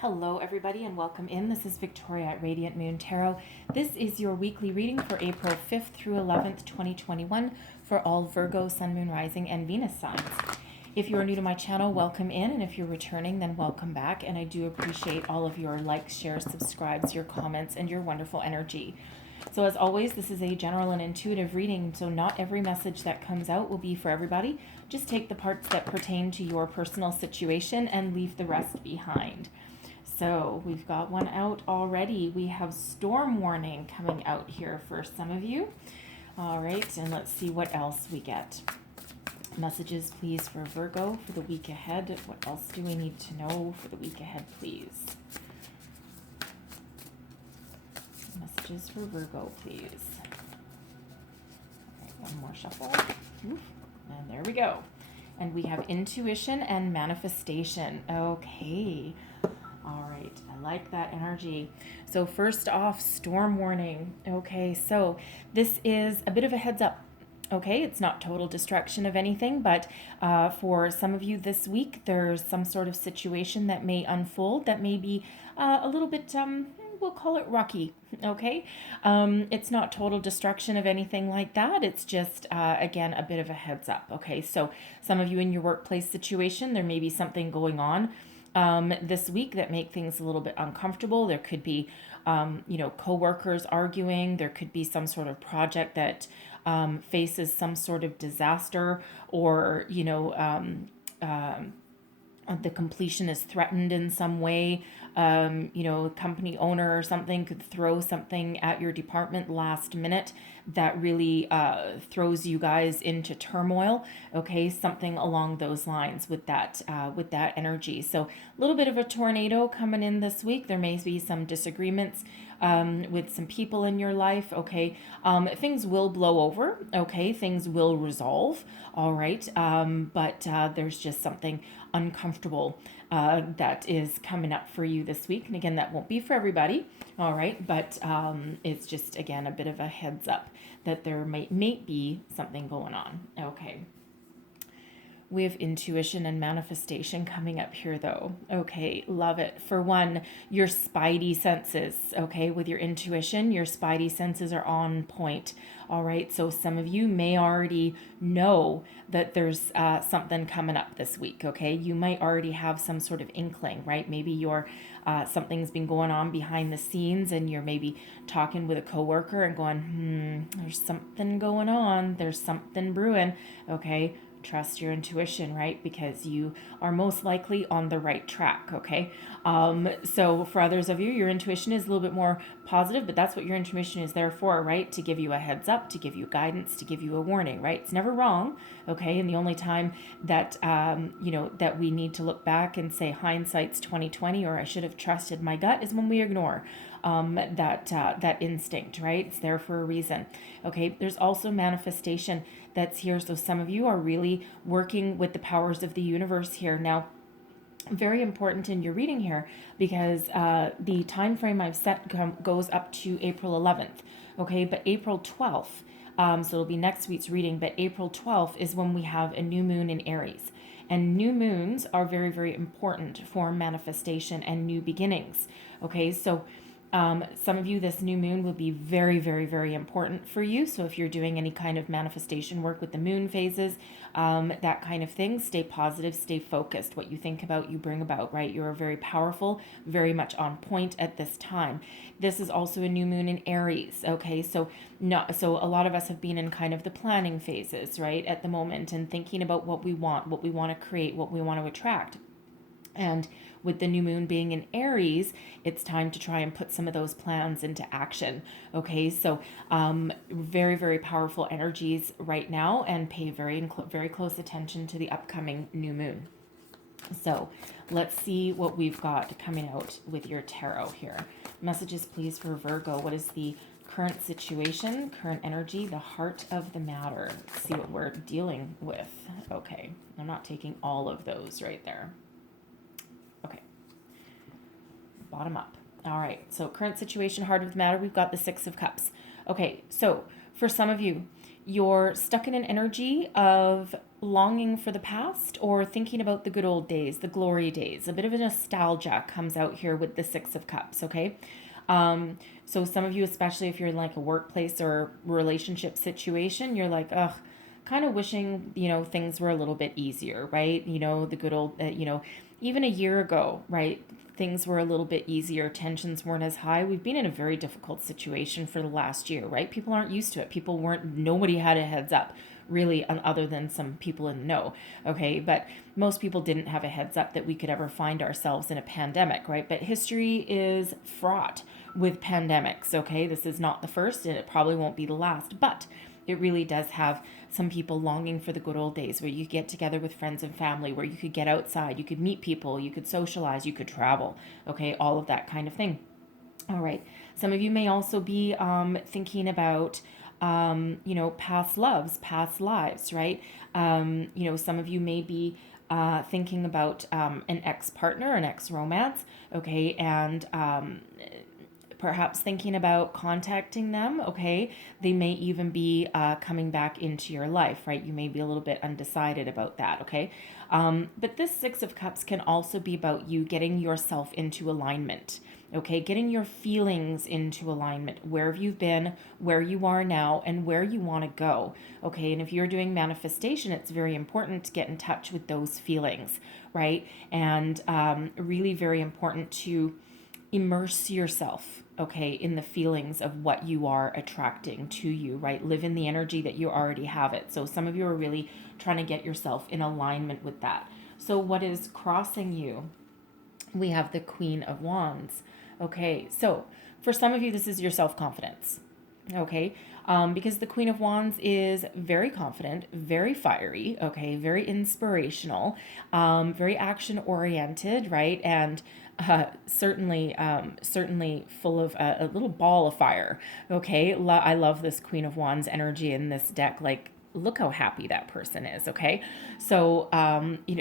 Hello, everybody, and welcome in. This is Victoria at Radiant Moon Tarot. This is your weekly reading for April 5th through 11th, 2021 for all Virgo, Sun, Moon, Rising, and Venus signs. If you are new to my channel, welcome in, and if you're returning, then welcome back. And I do appreciate all of your likes, shares, subscribes, your comments, and your wonderful energy. So as always, this is a general and intuitive reading, so not every message that comes out will be for everybody. Just take the parts that pertain to your personal situation and leave the rest behind. So we've got one out already. We have storm warning coming out here for some of you. All right, and let's see what else we get. Messages, please, for Virgo for the week ahead. What else do we need to know for the week ahead, please? Messages for Virgo, please. All right, one more shuffle. Oof, and there we go. And we have intuition and manifestation. Okay. All right, I like that energy. So first off, storm warning. Okay, so this is a bit of a heads up. Okay, it's not total destruction of anything, but for some of you this week, there's some sort of situation that may unfold that may be a little bit, we'll call it rocky. Okay, it's not total destruction of anything like that. It's just, again, a bit of a heads up. Okay, so some of you in your workplace situation, there may be something going on this week that make things a little bit uncomfortable. There could be, coworkers arguing. There could be some sort of project that faces some sort of disaster, or the completion is threatened in some way. Company owner or something could throw something at your department last minute that really throws you guys into turmoil. Okay, something along those lines with that energy. So a little bit of a tornado coming in this week. There may be some disagreements with some people in your life. Okay, things will blow over. Okay, things will resolve. All right, but there's just something uncomfortable that is coming up for you this week. And again, that won't be for everybody. All right, but it's just, again, a bit of a heads up that there might be something going on. Okay. We have intuition and manifestation coming up here, though. Okay, love it. For one, your spidey senses, okay, with your intuition, your spidey senses are on point. All right, so some of you may already know that there's something coming up this week, okay? You might already have some sort of inkling, right? Maybe something's been going on behind the scenes, and you're maybe talking with a coworker and going, there's something going on. There's something brewing, okay? Trust your intuition, right? Because you are most likely on the right track, okay? So for others of you, your intuition is a little bit more positive, but that's what your intuition is there for, right? To give you a heads up, to give you guidance, to give you a warning, right? It's never wrong, okay? And the only time that, that we need to look back and say hindsight's 2020, or I should have trusted my gut, is when we ignore that instinct, right? It's there for a reason. Okay, there's also manifestation that's here. So some of you are really working with the powers of the universe here. Now, very important in your reading here, because the time frame I've set goes up to April 11th. Okay, but April 12th, so it'll be next week's reading, but April 12th is when we have a new moon in Aries. And new moons are very, very important for manifestation and new beginnings. Okay, so some of you, this new moon will be very, very, very important for you. So if you're doing any kind of manifestation work with the moon phases, that kind of thing, stay positive, stay focused. What you think about, you bring about, right? You're very powerful, very much on point at this time. This is also a new moon in Aries. Okay, so a lot of us have been in kind of the planning phases, right, at the moment, and thinking about what we want to create, what we want to attract. And with the new moon being in Aries, it's time to try and put some of those plans into action. Okay, so very, very powerful energies right now, and pay very, very close attention to the upcoming new moon. So let's see what we've got coming out with your tarot here. Messages, please, for Virgo. What is the current situation, current energy, the heart of the matter? Let's see what we're dealing with. Okay, I'm not taking all of those right there. Okay, bottom up. All right, so current situation, heart of the matter, we've got the Six of Cups. Okay, so for some of you, you're stuck in an energy of longing for the past or thinking about the good old days, the glory days. A bit of a nostalgia comes out here with the Six of Cups, okay? So some of you, especially if you're in like a workplace or relationship situation, you're like, ugh, kind of wishing, things were a little bit easier, right? The good old, even a year ago, right? Things were a little bit easier. Tensions weren't as high. We've been in a very difficult situation for the last year, right? People aren't used to it. Nobody had a heads up really, other than some people in the know, okay? But most people didn't have a heads up that we could ever find ourselves in a pandemic, right? But history is fraught with pandemics, okay? This is not the first, and it probably won't be the last, but it really does have some people longing for the good old days where you could get together with friends and family, where you could get outside, you could meet people, you could socialize, you could travel, okay? All of that kind of thing. All right. Some of you may also be thinking about, past loves, past lives, right? Some of you may be thinking about an ex-partner, an ex-romance, okay? And perhaps thinking about contacting them, okay? They may even be coming back into your life, right? You may be a little bit undecided about that, okay? But this Six of Cups can also be about you getting yourself into alignment, okay? Getting your feelings into alignment, where have you been, where you are now, and where you want to go, okay? And if you're doing manifestation, it's very important to get in touch with those feelings, right? And really very important to immerse yourself, okay, in the feelings of what you are attracting to you, right? Live in the energy that you already have it. So some of you are really trying to get yourself in alignment with that. So what is crossing you? We have the Queen of Wands. Okay, so for some of you, this is your self-confidence, okay? Because the Queen of Wands is very confident, very fiery, okay, very inspirational, very action-oriented, right? And certainly full of a little ball of fire, okay? I love this Queen of Wands energy in this deck, like, look how happy that person is, okay? So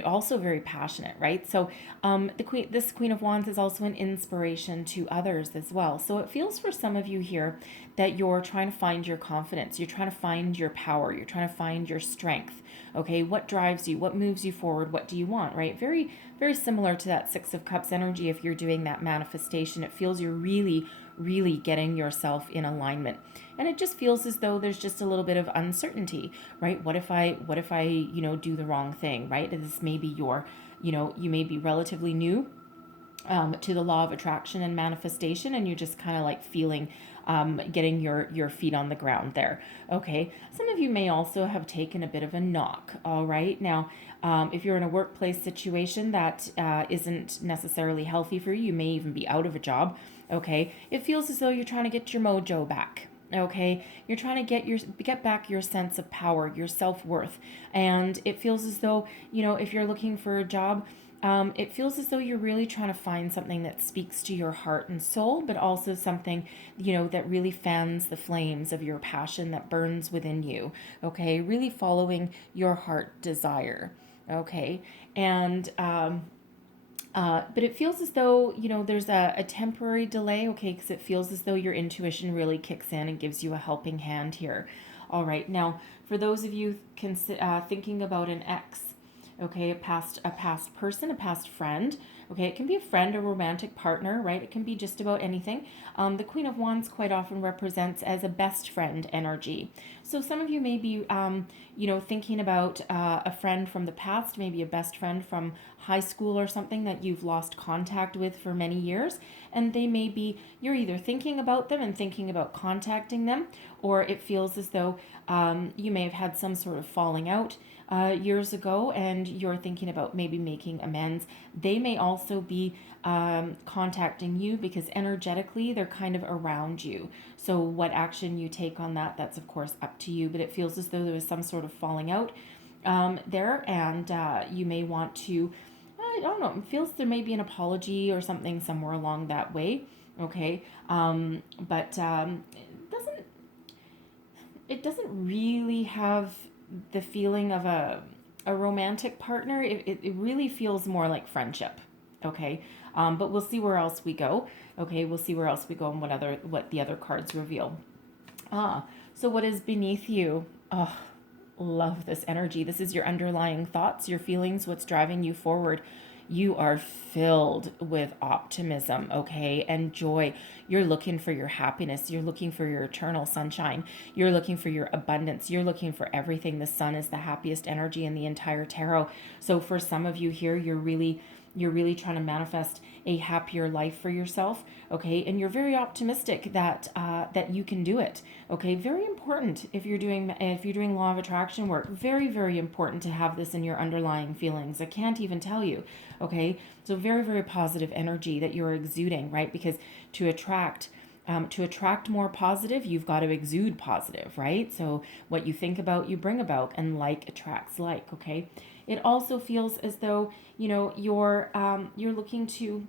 also very passionate, right? So this Queen of Wands is also an inspiration to others as well. So it feels for some of you here that you're trying to find your confidence, you're trying to find your power, you're trying to find your strength, okay? What drives you, what moves you forward, what do you want, right? Very, very similar to that Six of Cups energy. If you're doing that manifestation, it feels you're really getting yourself in alignment. And it just feels as though there's just a little bit of uncertainty, right? What if I, do the wrong thing, right? This may be you may be relatively new to the law of attraction and manifestation, and you're just kind of like feeling getting your feet on the ground there. Okay, some of you may also have taken a bit of a knock. All right, now if you're in a workplace situation that isn't necessarily healthy for you, you may even be out of a job. Okay, it feels as though you're trying to get your mojo back. Okay, you're trying to get back your sense of power, your self-worth, and it feels as though, if you're looking for a job, it feels as though you're really trying to find something that speaks to your heart and soul, but also something, that really fans the flames of your passion that burns within you. Okay, really following your heart desire. Okay, and but it feels as though, there's a temporary delay, okay, because it feels as though your intuition really kicks in and gives you a helping hand here. All right, now, for those of you thinking about an ex, okay, a past person, a past friend, okay, it can be a friend, a romantic partner, right? It can be just about anything. The Queen of Wands quite often represents as a best friend energy. So some of you may be, thinking about a friend from the past, maybe a best friend from high school or something that you've lost contact with for many years. And they may be, you're either thinking about them and thinking about contacting them, or it feels as though you may have had some sort of falling out years ago and you're thinking about maybe making amends. They may also be contacting you because energetically they're kind of around you. So what action you take on that, that's of course up to you, but it feels as though there was some sort of falling out there, and you may want to, I don't know, it feels there may be an apology or something somewhere along that way, okay? But it doesn't really have the feeling of a romantic partner. It really feels more like friendship, okay? But we'll see where else we go. Okay, we'll see where else we go and what the other cards reveal. So what is beneath you? Oh, love this energy. This is your underlying thoughts, your feelings, what's driving you forward. You are filled with optimism, okay, and joy. You're looking for your happiness. You're looking for your eternal sunshine. You're looking for your abundance. You're looking for everything. The sun is the happiest energy in the entire tarot. So for some of you here, you're really trying to manifest a happier life for yourself, okay, and you're very optimistic that that you can do it, okay. Very important if you're doing law of attraction work. Very, very important to have this in your underlying feelings. I can't even tell you, okay. So very, very positive energy that you're exuding, right? Because to attract more positive, you've got to exude positive, right? So what you think about, you bring about, and like attracts like, okay. It also feels as though you're looking to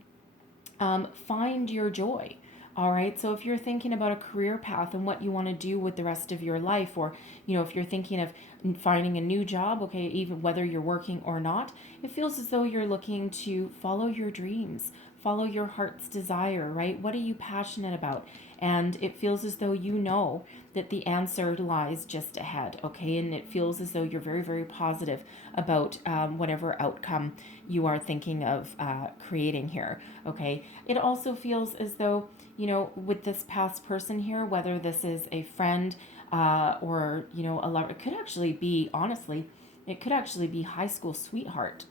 find your joy. All right. So if you're thinking about a career path and what you want to do with the rest of your life, or, if you're thinking of finding a new job, okay, even whether you're working or not, it feels as though you're looking to follow your dreams, follow your heart's desire, right? What are you passionate about? And it feels as though you know that the answer lies just ahead, okay? And it feels as though you're very, very positive about whatever outcome you are thinking of creating here, okay? It also feels as though, with this past person here, whether this is a friend or, a lover, it could actually be, honestly, it could actually be high school sweetheart,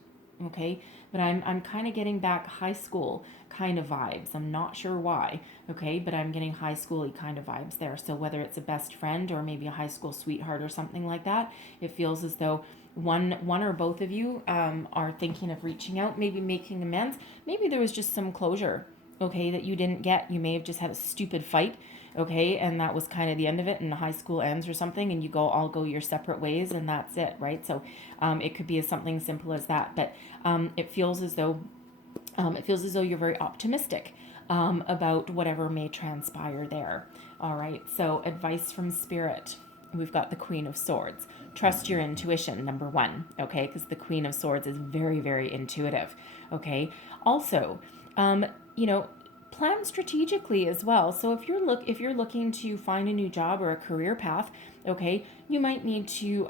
okay. But I'm kind of getting back high school kind of vibes. I'm not sure why, okay, but I'm getting high schooly kind of vibes there. So whether it's a best friend or maybe a high school sweetheart or something like that, it feels as though one or both of you are thinking of reaching out, maybe making amends. Maybe there was just some closure, okay, that you didn't get. You may have just had a stupid fight, okay, and that was kind of the end of it, and high school ends or something, and you all go your separate ways, and that's it, right? So it could be as something simple as that. But it feels as though you're very optimistic about whatever may transpire there. All right. So advice from spirit. We've got the Queen of Swords. Trust your intuition, number one. Okay, because the Queen of Swords is very, very intuitive. Okay. Also, um, you know, plan strategically as well. So if you're looking to find a new job or a career path, okay, you might need to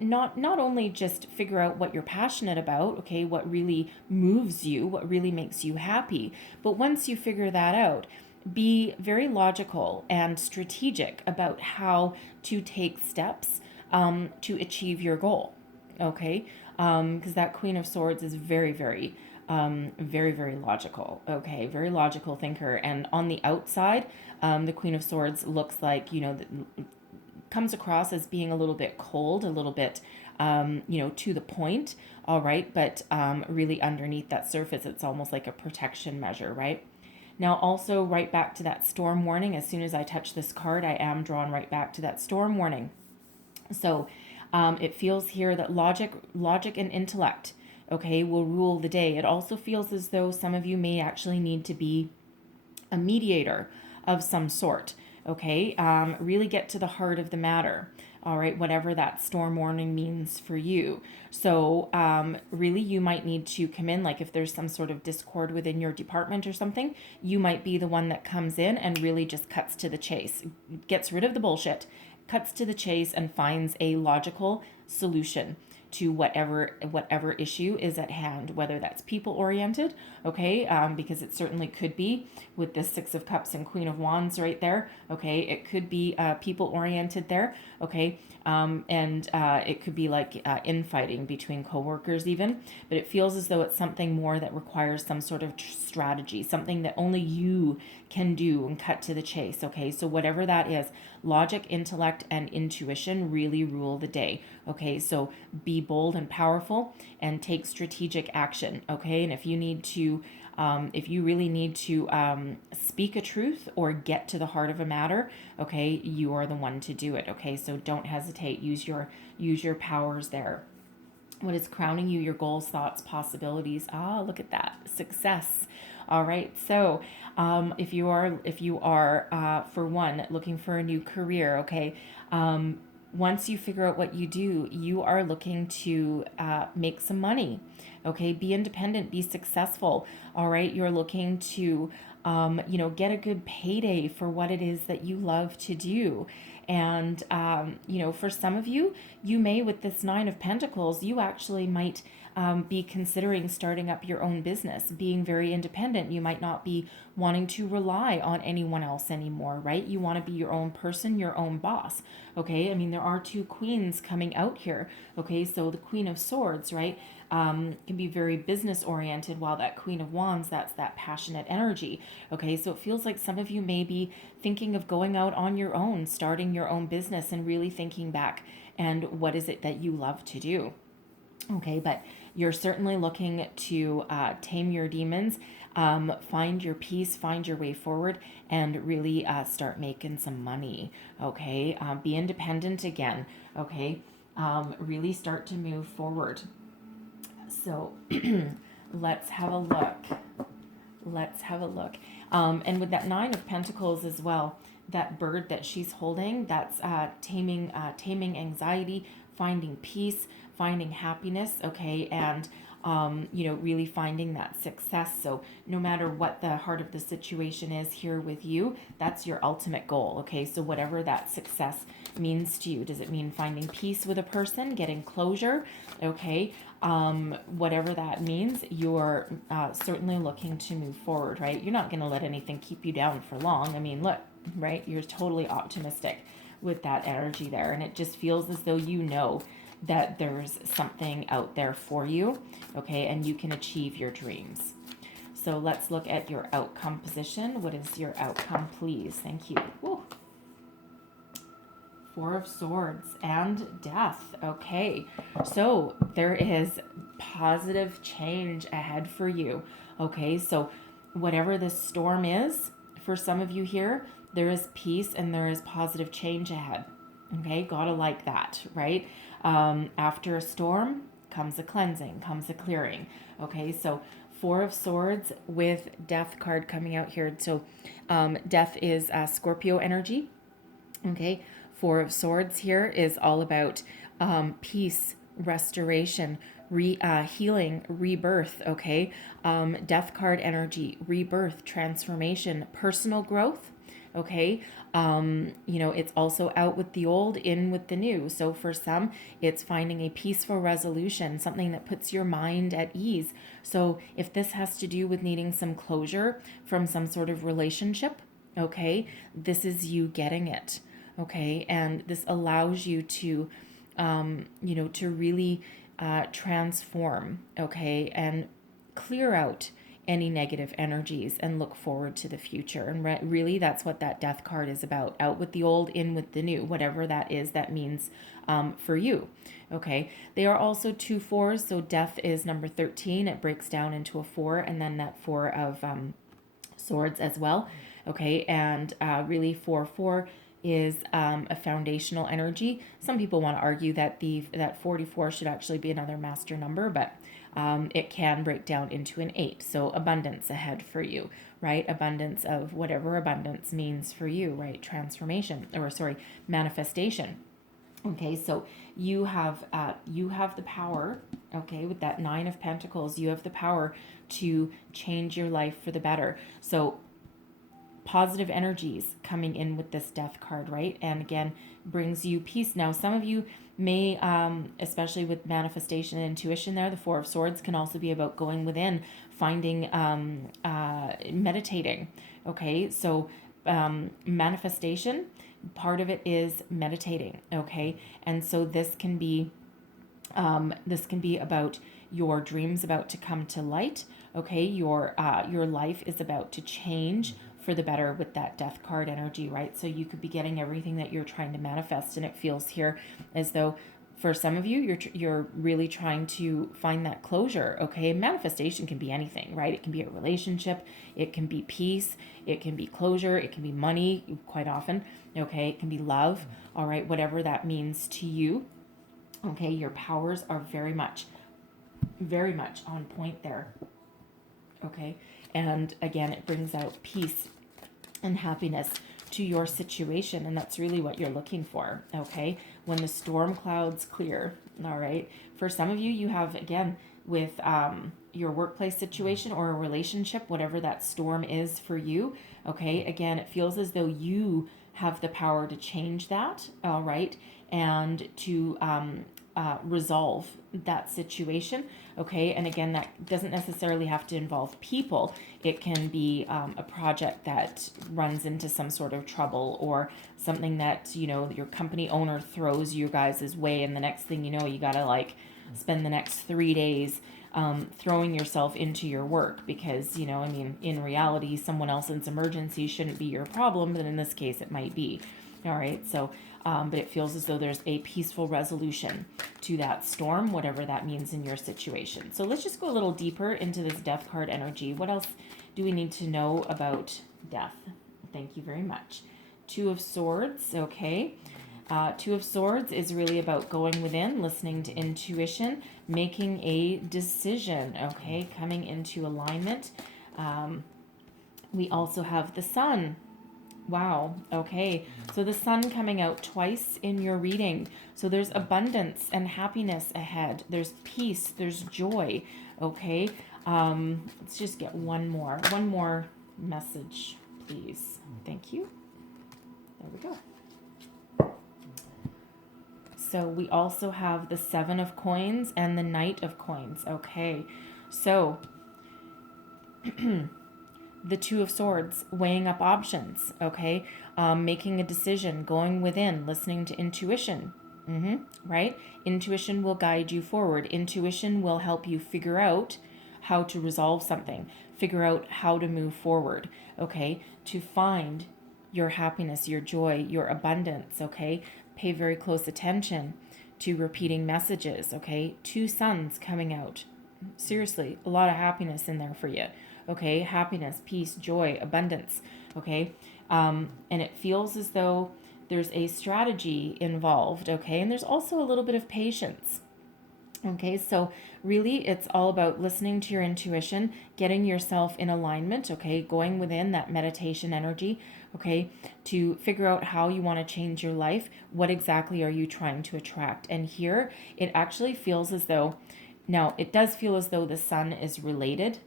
not only just figure out what you're passionate about, okay, what really moves you, what really makes you happy, but once you figure that out, be very logical and strategic about how to take steps to achieve your goal, okay, because that Queen of Swords is very, very very, very logical. Okay, very logical thinker. And on the outside, the Queen of Swords looks like, comes across as being a little bit cold, a little bit, to the point. All right, but really underneath that surface, it's almost like a protection measure, right? Now, also, right back to that storm warning. As soon as I touch this card, I am drawn right back to that storm warning. So it feels here that logic and intellect, okay, will rule the day. It also feels as though some of you may actually need to be a mediator of some sort, okay? Really get to the heart of the matter, all right, whatever that storm warning means for you. So really you might need to come in, like if there's some sort of discord within your department or something, you might be the one that comes in and really just cuts to the chase, gets rid of the bullshit, cuts to the chase, and finds a logical solution to whatever issue is at hand, whether that's people oriented, okay, because it certainly could be with this Six of Cups and Queen of Wands right there, okay, it could be people oriented there, okay, and it could be like infighting between coworkers even, but it feels as though it's something more that requires some sort of strategy, something that only you can do and cut to the chase, okay, so whatever that is, logic, intellect, and intuition really rule the day, okay, so be bold and powerful and take strategic action, okay, and if you really need to speak a truth or get to the heart of a matter, okay, you are the one to do it, okay, so don't hesitate, use your powers there. What is crowning you? Your goals, thoughts, possibilities. Ah, look at that. Success. All right. So, if you are for one looking for a new career, okay, once you figure out what you do, you are looking to make some money. Okay, be independent, be successful. All right, you're looking to, get a good payday for what it is that you love to do. And, for some of you, you may, with this Nine of Pentacles, you actually might be considering starting up your own business, being very independent. You might not be wanting to rely on anyone else anymore, right? You want to be your own person, your own boss. Okay, I mean, there are two queens coming out here. Okay, so the Queen of Swords, right, can be very business oriented, while that Queen of Wands, that's that passionate energy. Okay, so it feels like some of you may be thinking of going out on your own, starting your own business, and really thinking back and what is it that you love to do. Okay, but you're certainly looking to tame your demons, find your peace, find your way forward, and really start making some money. Okay, be independent again. Okay, really start to move forward. So let's have a look. Let's have a look. And with that Nine of Pentacles as well, that bird that she's holding, that's taming anxiety, finding peace, finding happiness, okay, and really finding that success. So no matter what the heart of the situation is here with you, that's your ultimate goal, okay? So whatever that success means to you, does it mean finding peace with a person, getting closure, okay? Whatever that means, you're certainly looking to move forward, right? You're not going to let anything keep you down for long. I mean, look, right? You're totally optimistic with that energy there, and it just feels as though you know that there's something out there for you, okay, and you can achieve your dreams. So let's look at your outcome position. What is your outcome, please? Thank you. Woo. Four of Swords and Death. Okay, so there is positive change ahead for you. Okay, so whatever this storm is, for some of you here, there is peace and there is positive change ahead. Okay, gotta like that, right? After a storm comes a cleansing, comes a clearing. Okay, so Four of Swords with Death card coming out here. So Death is Scorpio energy. Okay, Four of Swords here is all about peace, restoration, healing, rebirth. Okay, Death card energy, rebirth, transformation, personal growth. Okay, it's also out with the old, in with the new. So for some, it's finding a peaceful resolution, something that puts your mind at ease. So if this has to do with needing some closure from some sort of relationship, okay, this is you getting it. Okay, and this allows you to, to really transform, okay, and clear out any negative energies and look forward to the future. And really, that's what that Death card is about. Out with the old, in with the new, whatever that is, that means for you. Okay, they are also two fours. So Death is number 13. It breaks down into a 4, and then that Four of Swords as well. Okay, and really 4-4 is a foundational energy. Some people want to argue that that 44 should actually be another master number, but it can break down into an 8. So abundance ahead for you, right? Abundance of whatever abundance means for you, right? Transformation, or sorry, manifestation. Okay, so you have the power, okay, with that Nine of Pentacles, you have the power to change your life for the better. So positive energies coming in with this Death card, right? And again, brings you peace. Now, some of you may, especially with manifestation and intuition there, the Four of Swords can also be about going within, finding, meditating. Okay, so manifestation, part of it is meditating. Okay, and so this can be about your dreams about to come to light. Okay, your life is about to change for the better with that Death card energy, right? So you could be getting everything that you're trying to manifest, and it feels here as though for some of you, you're really trying to find that closure. Okay, manifestation can be anything, right? It can be a relationship, it can be peace, it can be closure, it can be money, quite often. Okay, it can be love. All right, whatever that means to you. Okay, your powers are very much on point there. Okay, and again, it brings out peace and happiness to your situation, and that's really what you're looking for, okay? When the storm clouds clear, all right? For some of you, you have, again, with your workplace situation or a relationship, whatever that storm is for you, okay? Again, it feels as though you have the power to change that, all right? And to resolve that situation, okay? And again, that doesn't necessarily have to involve people. It can be a project that runs into some sort of trouble, or something that, you know, your company owner throws you guys' way, and the next thing you know, you gotta like spend the next 3 days throwing yourself into your work because, you know, I mean, in reality, someone else's emergency shouldn't be your problem, but in this case, it might be. All right, so, but it feels as though there's a peaceful resolution to that storm, whatever that means in your situation. So let's just go a little deeper into this death card energy. What else do we need to know about death? Thank you very much. Two of Swords, okay. Two of Swords is really about going within, listening to intuition, making a decision, okay, coming into alignment. We also have the Sun. Wow, okay. So the Sun coming out twice in your reading. So there's abundance and happiness ahead. There's peace, there's joy, okay. Let's just get one more message, please. Thank you. There we go. So we also have the Seven of Coins and the Knight of Coins. Okay, so the Two of Swords, weighing up options. Okay, making a decision, going within, listening to intuition. Right? Intuition will guide you forward. Intuition will help you figure out how to resolve something, figure out how to move forward. Okay, to find your happiness, your joy, your abundance. Okay, pay very close attention to repeating messages, okay? Two suns coming out. Seriously, a lot of happiness in there for you, okay? Happiness, peace, joy, abundance, okay? And it feels as though there's a strategy involved, okay? And there's also a little bit of patience. Okay, so really it's all about listening to your intuition, getting yourself in alignment, okay, going within that meditation energy, okay, to figure out how you want to change your life. What exactly are you trying to attract? And here it actually feels as though, now it does feel as though the Sun is related,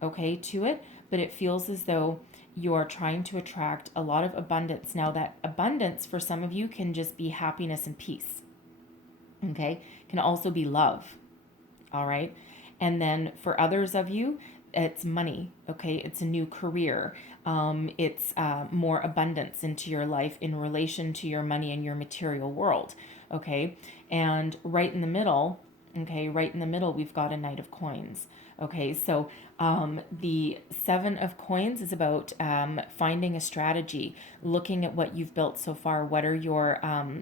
okay, to it, but it feels as though you're trying to attract a lot of abundance. Now that abundance for some of you can just be happiness and peace. Okay, can also be love. All right. And then for others of you, it's money. Okay, it's a new career. It's more abundance into your life in relation to your money and your material world. Okay, and right in the middle, we've got a Knight of Coins. Okay, so the Seven of Coins is about finding a strategy, looking at what you've built so far. What are your,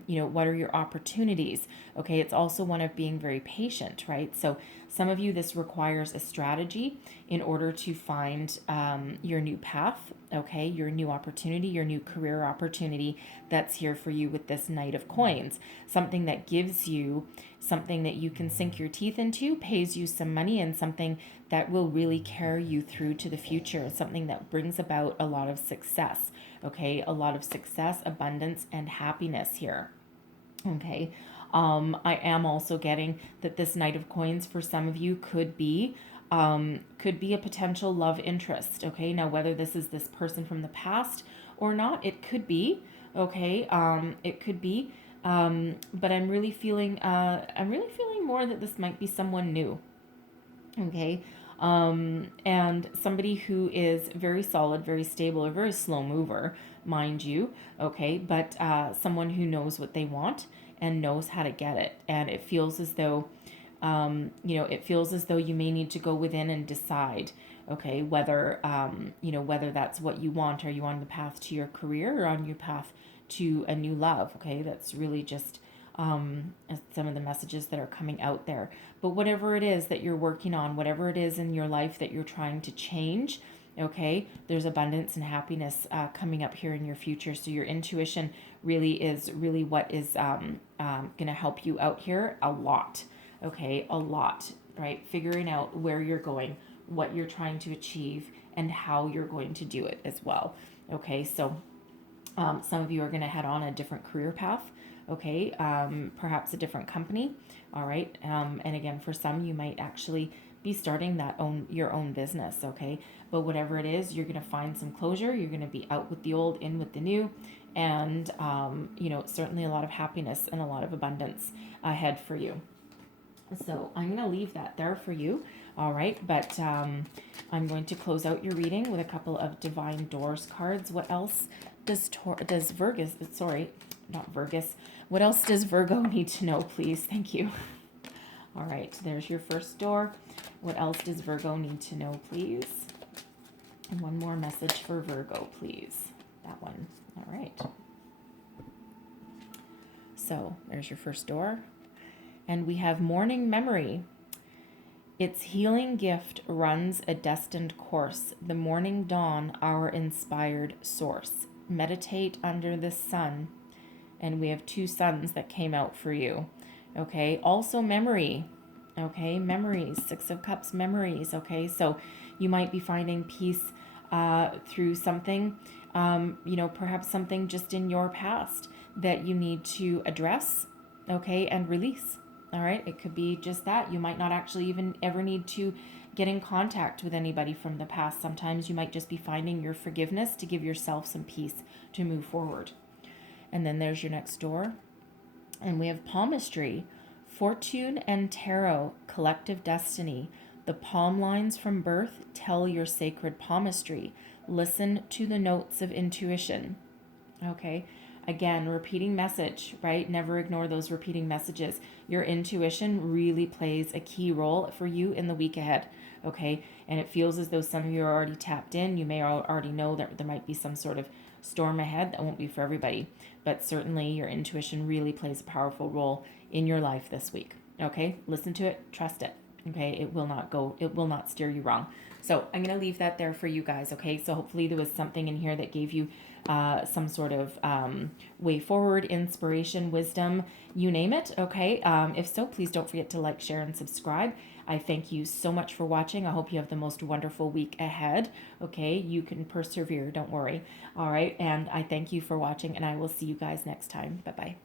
what are your opportunities? Okay, it's also one of being very patient, right? So some of you, this requires a strategy in order to find your new path, okay, your new opportunity, your new career opportunity that's here for you with this Knight of Coins. Something that gives you something that you can sink your teeth into, pays you some money, and something that will really carry you through to the future, something that brings about a lot of success, okay, a lot of success, abundance, and happiness here, okay. I am also getting that this Knight of Coins for some of you could be a potential love interest, okay. Now whether this is this person from the past or not, it could be, okay. It could be, but I'm really feeling more that this might be someone new, okay. And somebody who is very solid, very stable, or very slow mover, mind you, okay, but someone who knows what they want and knows how to get it. And it feels as though, you may need to go within and decide, okay, whether, whether that's what you want. Are you on the path to your career or on your path to a new love? Okay, that's really just some of the messages that are coming out there. But whatever it is that you're working on, whatever it is in your life that you're trying to change, okay, there's abundance and happiness coming up here in your future. So your intuition really is what is going to help you out here a lot, okay, a lot, right? Figuring out where you're going, what you're trying to achieve, and how you're going to do it as well, okay? So Some of you are going to head on a different career path, okay? Perhaps a different company, all right? And again, for some, you might actually be starting your own business, okay? But whatever it is, you're going to find some closure. You're going to be out with the old, in with the new, and certainly a lot of happiness and a lot of abundance ahead for you. So I'm going to leave that there for you. All right. But I'm going to close out your reading with a couple of Divine Doors cards. What else does Virgus, sorry, not Virgus. What else does Virgo need to know, please? Thank you. All right. There's your first door. What else does Virgo need to know, please? And one more message for Virgo, please. That one. All right. So there's your first door. And we have morning memory. Its healing gift runs a destined course. The morning dawn, our inspired source. Meditate under the sun. And we have two suns that came out for you. Okay. Also memory. Okay. Memories. Six of Cups memories. Okay. So you might be finding peace through something, perhaps something just in your past that you need to address. Okay. And release. All right. It could be just that. You might not actually even ever need to get in contact with anybody from the past. Sometimes you might just be finding your forgiveness to give yourself some peace to move forward. And then there's your next door. And we have palmistry, fortune and tarot, collective destiny. The palm lines from birth tell your sacred palmistry. Listen to the notes of intuition. Okay. Again, repeating message, right? Never ignore those repeating messages. Your intuition really plays a key role for you in the week ahead, okay? And it feels as though some of you are already tapped in. You may already know that there might be some sort of storm ahead. That won't be for everybody. But certainly your intuition really plays a powerful role in your life this week, okay? Listen to it, trust it, okay? It will not steer you wrong. So I'm going to leave that there for you guys, okay? So hopefully there was something in here that gave you some sort of way forward, inspiration, wisdom, you name it, okay? If so, please don't forget to like, share, and subscribe. I thank you so much for watching. I hope you have the most wonderful week ahead, okay? You can persevere, don't worry, all right? And I thank you for watching, and I will see you guys next time. Bye-bye.